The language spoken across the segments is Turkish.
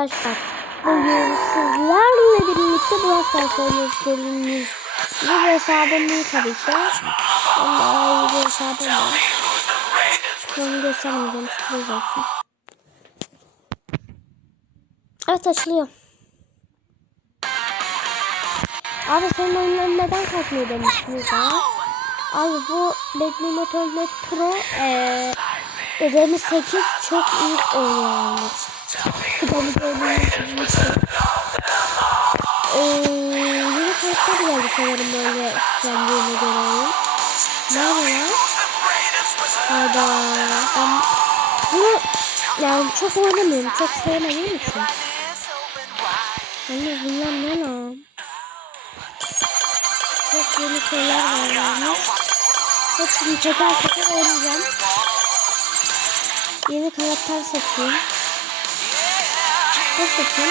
arkadaşlar. Bugün sizlerle birlikte Brawl Stars oynuyoruz gibi bir hesabım değil tabii ki. Ama iyi bir hesabım var. Onu göstermeyeceğim sürpriz olsun. Evet açılıyor. Abi senin oyunların neden kasmıyor demiştiniz ha? Abi bu Redmi Note 14 Pro eee RAM 8 çok iyi oynuyor Kitabı gördüğünüz gibi işte. Eee yeni karakter geldi sanırım böyle kendine göre. Nerede ya? Hayda. Ben bunu yani çok oynamıyorum. Çok sevmediğim için. Yalnız bunlar ne lan? Çok yeni şeyler var yani. Hepsini teker teker oynayacağım. Yeni karakter seçeyim. Ne seçeyim?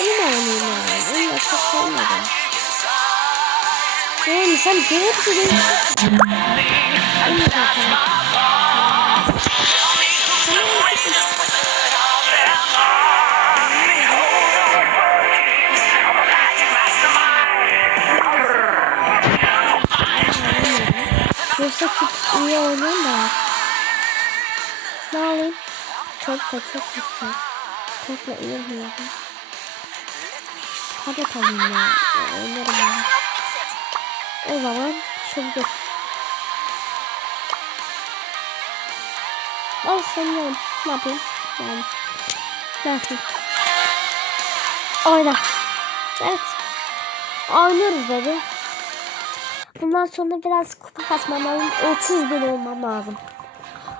Bunu mu oynayayım yani? Onu da çok sevmedim. Yani sen hepsi değişik. Onu zaten. Yoksa çok iyi oynuyorum da. Ne alayım? Çok da çok güzel. Çok da iyi oynuyorum. Hadi alayım ya. Oynarım ben. O zaman şimdi. Al sanıyorum. Ne yapayım? Yani. Ne? Oyna. Evet. Oynuyoruz dedi. Bundan sonra biraz kupa kasmam lazım. 30 bin olmam lazım.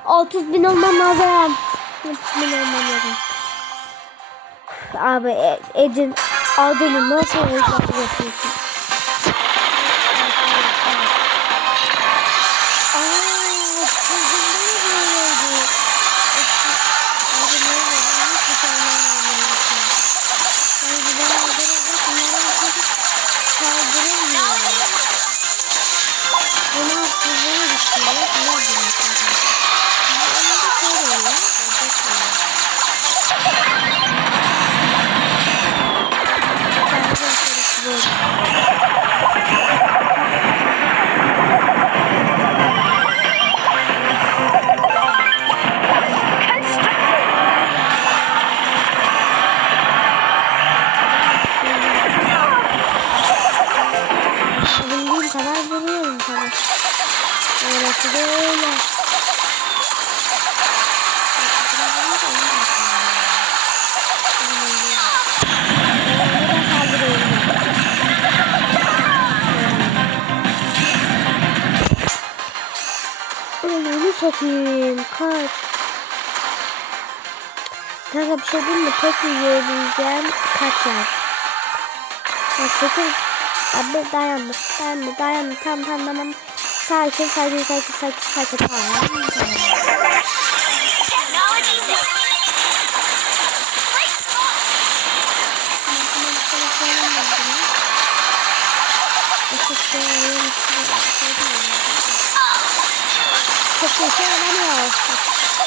30 bin olmam lazım. 30 bin olmam lazım. Abi e, Edin adını nasıl yapıyorsun? Bir şey diyeyim mi? Tek yiyebileceğim kaç yer? Ya sakın. Abi dayandı. Dayandı. Dayandı. Tamam tamam tamam. Sakin sakin sakin sakin sakin. Tamam. tamam. Technology system. Great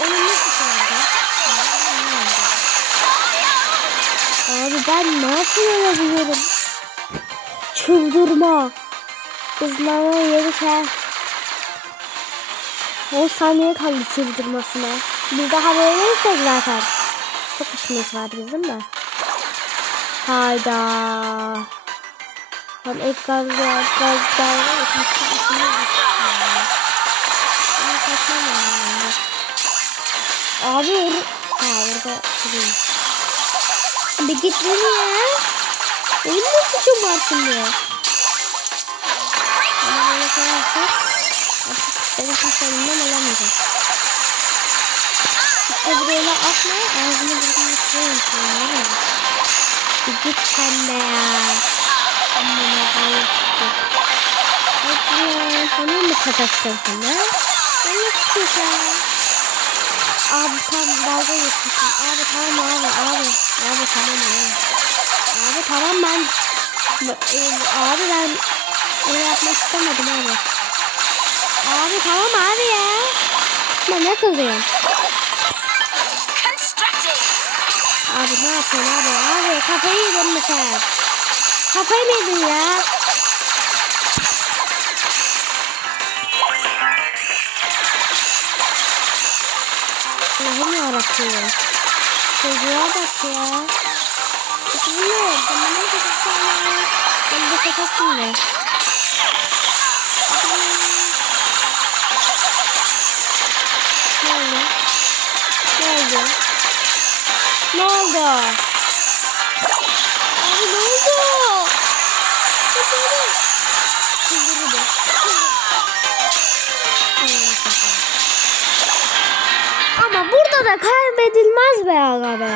Onun nasıl kaldı? Abi ben nasıl olabiliyorum? Çıldırma. Hızlama yerken 10 saniye kaldı çıldırmasına. Biz daha böyleysek zaten. Çok işimiz var bizim de. Hayda. Ben ilk gazlı gazlı Abi or ha orada durayım. Bir git beni ya. Ne suçum var şimdi? Ama böyle koyarsak artık benim tasarımdan alamayacağım. İşte buraya atma. Ağzını burnunu kırıyorum. Bir git sen de ya. Amına koyayım. Hadi ya. Sana mı sataştın sana? Ne çıkacağım? Abi tam dalga geçmişim. Abi tamam abi. Abi. Abi tamam abi. Abi tamam ben. e, Abi ben öyle yapmak istemedim abi. Abi tamam abi ya. Ben ne? Constructing. Abi ne yapıyorsun abi? Abi kafayı yedin mi sen? Kafayı mı yedin ya? Allah'ım yarabbim. Çocuğa bak ya. Ne? Bana ne dedin ya? Ben de sakasın ne? Ne oldu? Ne oldu? Ne oldu? Abi ne oldu? Çıldırdı. Çıldırdı. Ama da kaybedilmez be aga be.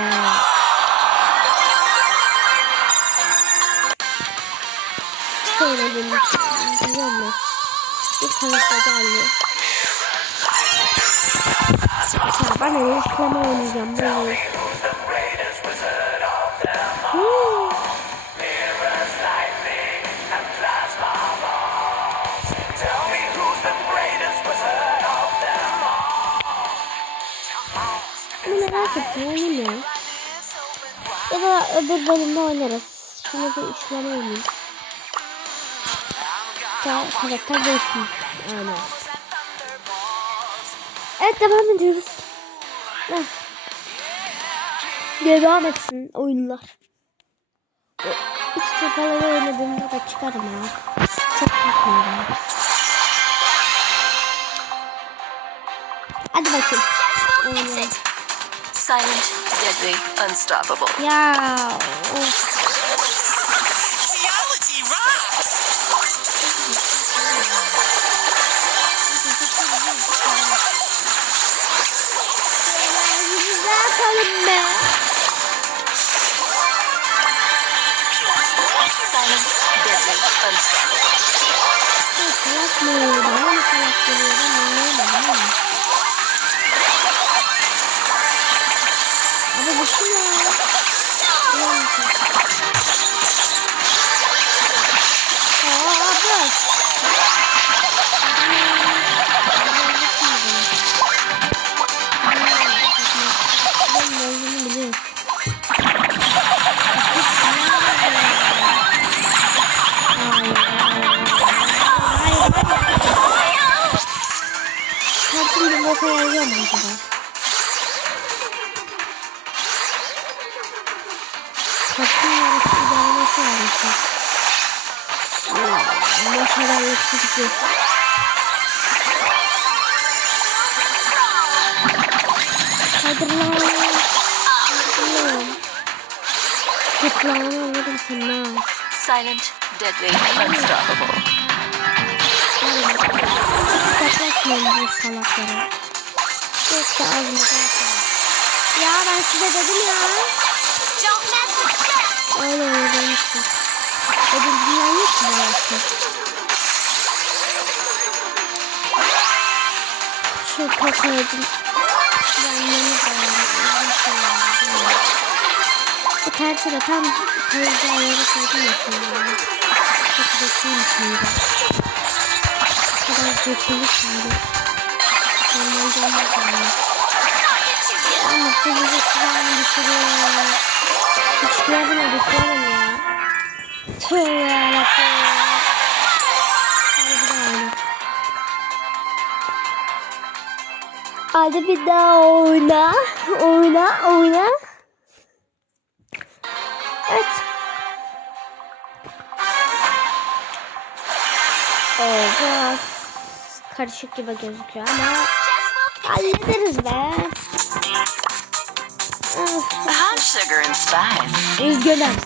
Söyledim. Biliyor musun? Bir kanıtla geldi. Ya ben yükleme oynayacağım. Ettim oynayayım ya. Da öbür bölümde oynarız. Şimdi bir işleme oynayayım. Ta karakter değişmiş. Aynen. Evet devam ediyoruz. Devam etsin oyunlar. Üç defaları oynadığımda da çıkarım ya. Çok korkmuyorum. Hadi bakayım. İt. Silent, deadly, unstoppable. Yeah. of. Geology rocks. Güzel. Silent, deadly, unstoppable. Salak mı? Bana mı salak geliyor? Ben anlayamadım olduğunu biliyorum. Kartım bir boka yarıyor mu acaba? Başarılı çocuk. Hadi lan. Lan. Kutlarını alırım sana. Silent, deadly, unstoppable. Saklatmayın bu salakları. Yoksa ağzınıza atarım. Ya ben size dedim ya. Don't mess with this. Öyle öyle demiştim. Ödül dünya yok mu hayatım? Şu paketini vermemiz lazım. Bu tersi de tam koyacağı yere koydum yapıyorum. Çok zekiymiş şimdi. Bu kadar zekilik abi. Normalde olmaz yani. Ama bu bize silahını düşürüyor. Hiç görmedik oğlum ya. Tövbe yarabbim. Hadi bir daha oyna. Oyna, oyna. Evet. Oo, biraz karışık gibi gözüküyor ama hallederiz be. Hot sugar and spice. Üzgünüm.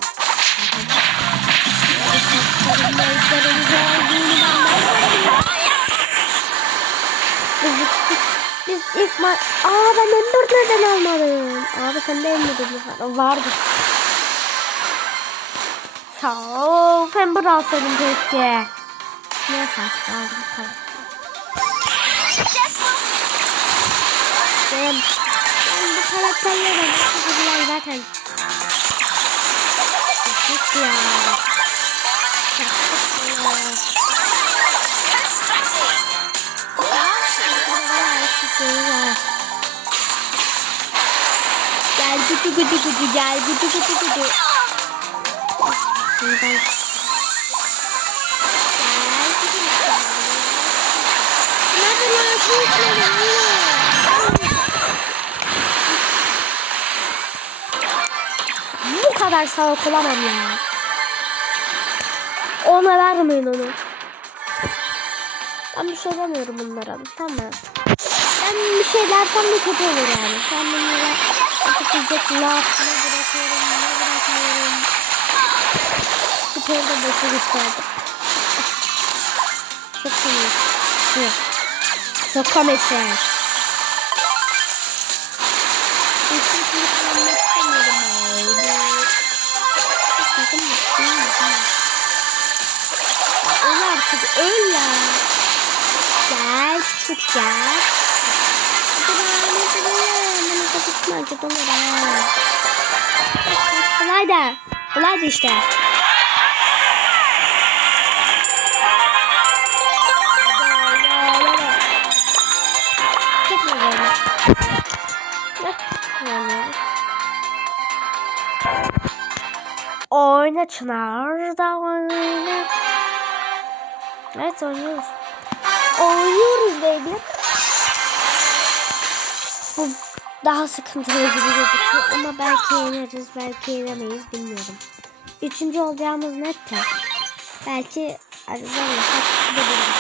Biz ilk ma... Aa ben M4 neden almadım? Abi sende M4 vardı. Sağ ol. M4 alsaydım keşke. Neyse artık aldım. Tamam. Ben, ben bu karakterlere bakıcılar zaten. Çok ya. Kutu kutu gel kutu kutu. Şuradan. Gel kutu. Nerede lan? Şu Bu kadar salak olamam ya. Ona vermeyin onu. Ben bir şey demiyorum bunlara. Tamam. Ben bir şey dersem de kötü olur yani. Ben bunlara artık diyecek laf ne bırakıyorum ne bırakmıyorum. Süper de boşa gitti. Çok komik. Çok. Sakın mutluyum. Öl artık öl ya. Gel küçük gel. Kolay da. Kolay da işte. Oyna Çınar da oyna. Evet oynuyoruz. Oynuyoruz baby. Bu daha sıkıntılı gibi gözüküyor ama belki yeneriz, belki yenemeyiz bilmiyorum. Üçüncü olacağımız net de. Belki olmasak gidebiliriz.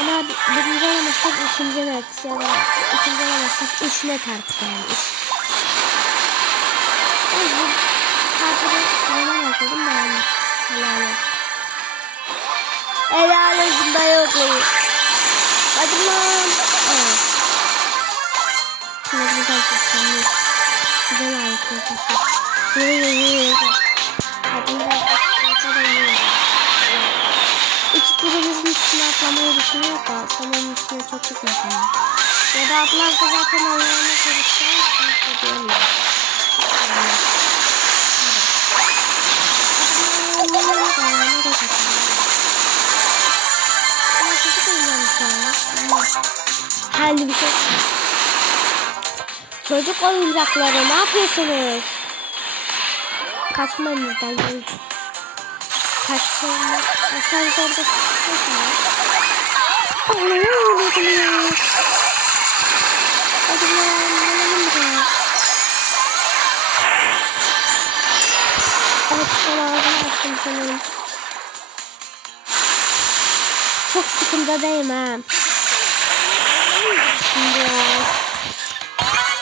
Ama bi- birinci olamazsak ikinci net ya da ikinci olamazsak üç net artık yani. Üç. Ben bu partide oynamaz dedim ben. Helal olsun. Helal olsun dayı Hadi lan. Evet. Şuna güzel kesinlik. Güzel ayaklar kesin. Yürü yürü yürü. Hadi. İki turumuzun üstüne atlamayı düşünüyor da sanırım üstüne çok çıkmasın. Ya da atlarsa zaten ayağına çalışacağız. Hiç de diyemiyorum. Kendi bir şey. Çocuk oyuncakları ne yapıyorsunuz? Kaçmanızdan gelin. Kaçmanız. Asansörde sıkışıyorsunuz. Allah'ım dedim ya. Hadi lan. Alalım buraya. Evet, ağzını açtım sanırım. Çok sıkıntıdayım ha. Şimdi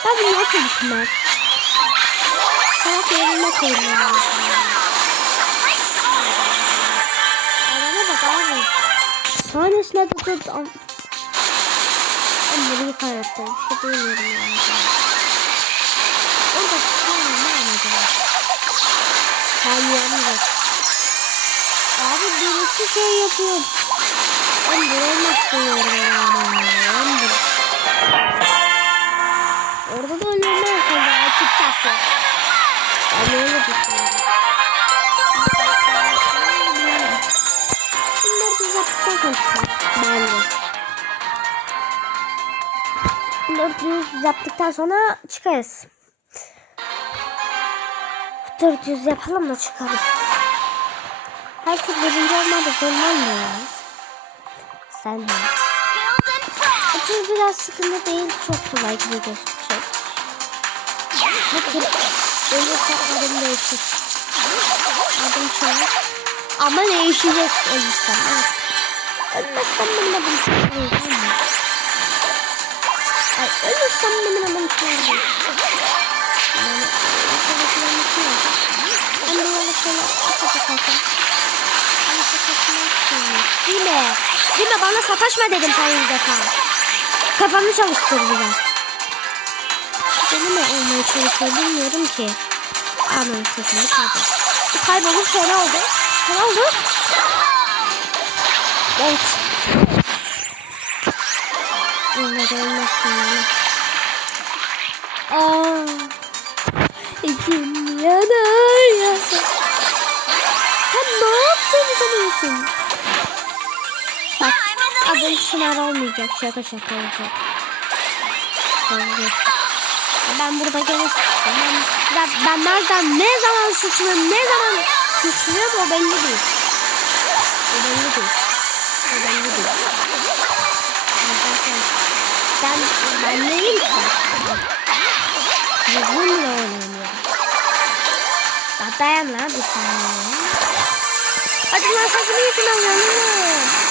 ya. Abi nasıl düşünmez? Salak yerine koydum yani. Adama bak abi. Sahnesine de tut. Am Ama bunu kaynattım. Bir şey duymuyorum yani. Orada tutamam ne anlayacağım. Ben yanıyorum. Abi birisi şey yapıyor. Ben bulamazsın orada yaptıktan sonra çıkarız. 400 yapalım da çıkalım. Herkes birinci olmadı zorlan mı ya? Sen de. Bu biraz sıkıntı değil. Çok kolay gibi gözükecek. Tür ölürse adım değişir. Adım çağır. Ama değişecek ölürsem. Evet. Ölmezsem benim adım çağır. Ay ölürsem benim adım çağır. Yani arkadaşlarım için Ben de böyle şöyle açacak olsam. Bana sataşmak istiyorum. Değil mi? Değil mi? Bana sataşma dedim sen yüz defa. Kafanı çalıştır biraz. Benim ne olmaya çalışıyor bilmiyorum ki. Anam sesini kaybol. Kaybolur fena oldu. Fena oldu. Evet. Onlar olmasın yani. Aa. İçim yanar ya. Sen ne yaptın sanıyorsun? Bak adım Çınar olmayacak şaka şaka olacak. Oldu. Ben burada gene. Ben, ben, ben nereden ne zaman suçluyum ne zaman suçluyum o belli değil. O belli değil. O belli değil. Ben, ben, neyim ki? Yüzümle oynamıyorum. Ya dayan lan bir saniye. Hadi lan sakın iyisin Allah'ım.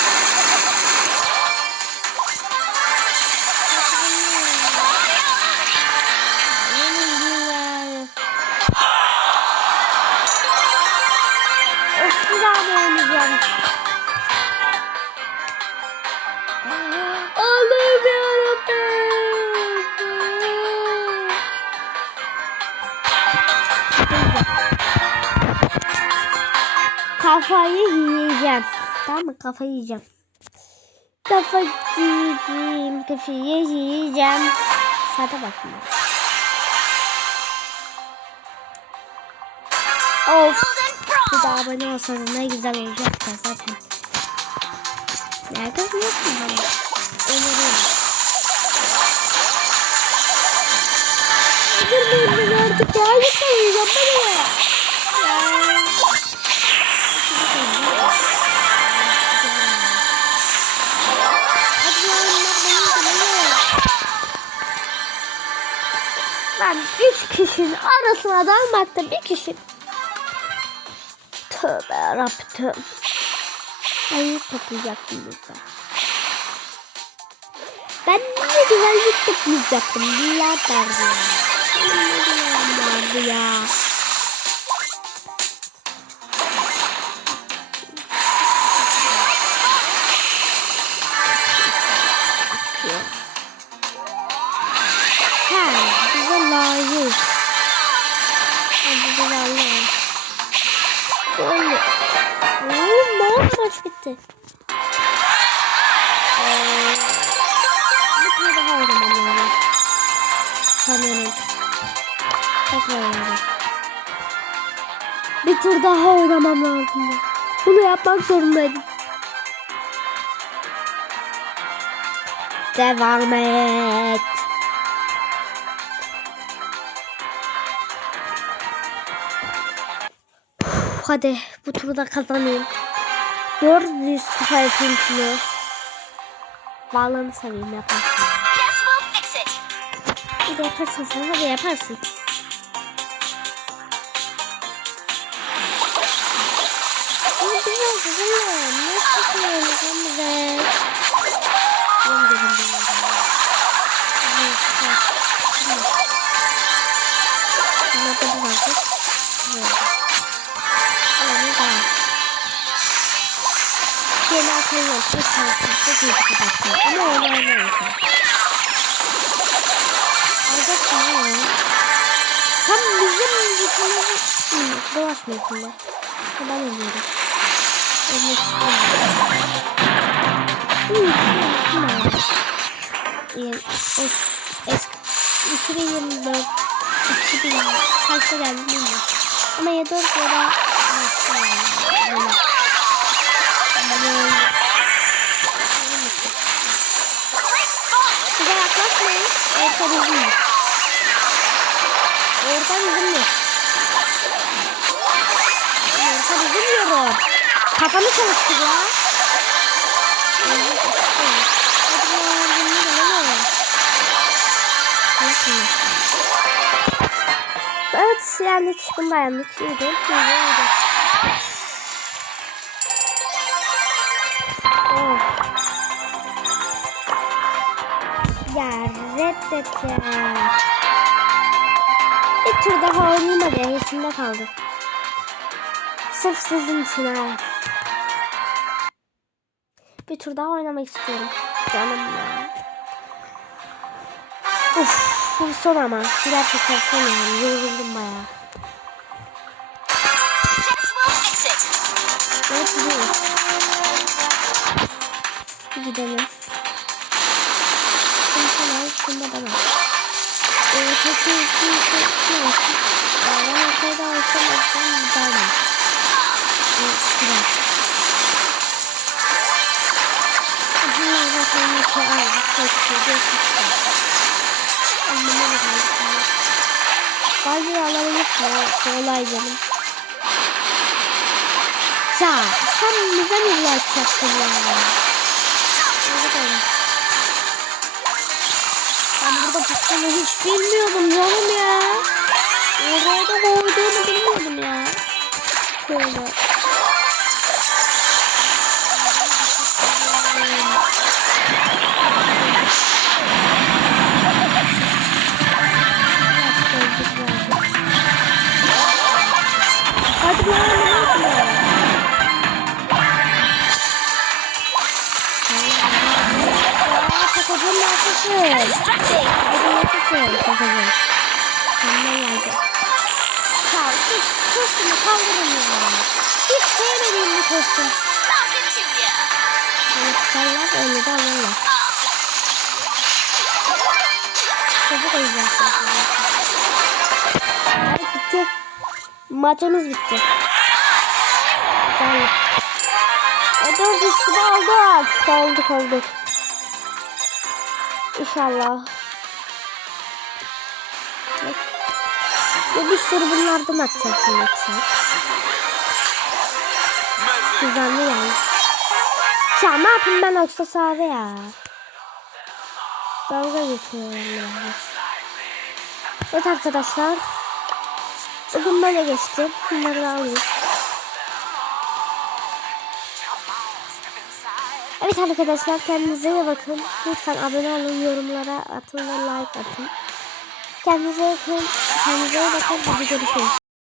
Kafayı yiyeceğim. Kafayı yiyeceğim. Kafayı yiyeceğim. Saate bakma. Of. Bir daha abone olsanız ne güzel olacak da zaten. Nerede yok mu bana? Öneriyorum. Öldürmeyin beni artık ya. Yıkamayacağım bana Ben üç kişinin arasına dalmakta bir kişi. Tövbe yarabbim. Ayı toplayacaktım burada. Ben ne güzellik toplayacaktım. Birader ya. Ne güzelim vardı ya. Bitti. Ee, bir tur daha oynamam lazım. Sanırım. Tekrar oynayacağım. Bir tur daha oynamam lazım. Bunu yapmak zorundaydım. Devam et. Hadi bu turda kazanayım. 400 kupa yapayım şunu. Bağlanı seveyim yaparsın. İt. Hadi yaparsın sen hadi yaparsın. Ama ne çıkıyorsun sen bize? Yem dedim ben de. Bunlar da. Yeni atayım yok. Çok şanslı. Çok iyi bir kapattı. Ama öyle oynayamıyorum. Alacaksın ha ya. Sen bizim dolaşmıyorsun da. Ha, Ben ölüyorum. Ölmek istemiyorum. Hı, şunu yapma. Yani es, es, 2024 2000 kaçta geldi bilmiyorum. Ama ya 4 ya da Size yaklaşmayın. Orta bizim yok. Orta bizim yok. Orta bizim yok. Kafanı çalıştır ya. Evet, işte. Hadi ya, bunu da alalım. Nasıl? Ya. Bir tur daha oynayayım hadi. İçimde kaldı. Sırf sizin için ha. Bir tur daha oynamak istiyorum. Canım ya. Şu son ama. Gerçekten son yani. Yoruldum bayağı. Evet. Bir gidelim. Sana şunda da var. Ee, peki bir şey olsun? Ee, ben arkada alsam alsam gider mi? Ee, sıra. Bunlar zaten iki aldı. Seçti. Geçti. Anlamı da kaldı. Bazı alabilirsin. Kolay canım. Ya sen mi ulaşacaktın ya? Pusunu hiç bilmiyordum canım ya. Oraya da koyduğunu bilmiyordum ya. Şöyle. Alırlar. Çabuk oynayacaksın. Bitti. Maçımız bitti. Güzel. E dört diskide olduk. Olduk. İnşallah. Ve bir sürü bunlardan atacak. Düzenli yani. Ya ne yapayım ben yoksa sahada ya. Dalga geçiyorum yani. Evet arkadaşlar. Bugün böyle geçti. Bunları da alayım. Evet arkadaşlar kendinize iyi bakın. Lütfen abone olun, yorumlara atın ve like atın. Kendinize bakın. Kendinize iyi bakın. Hadi görüşürüz.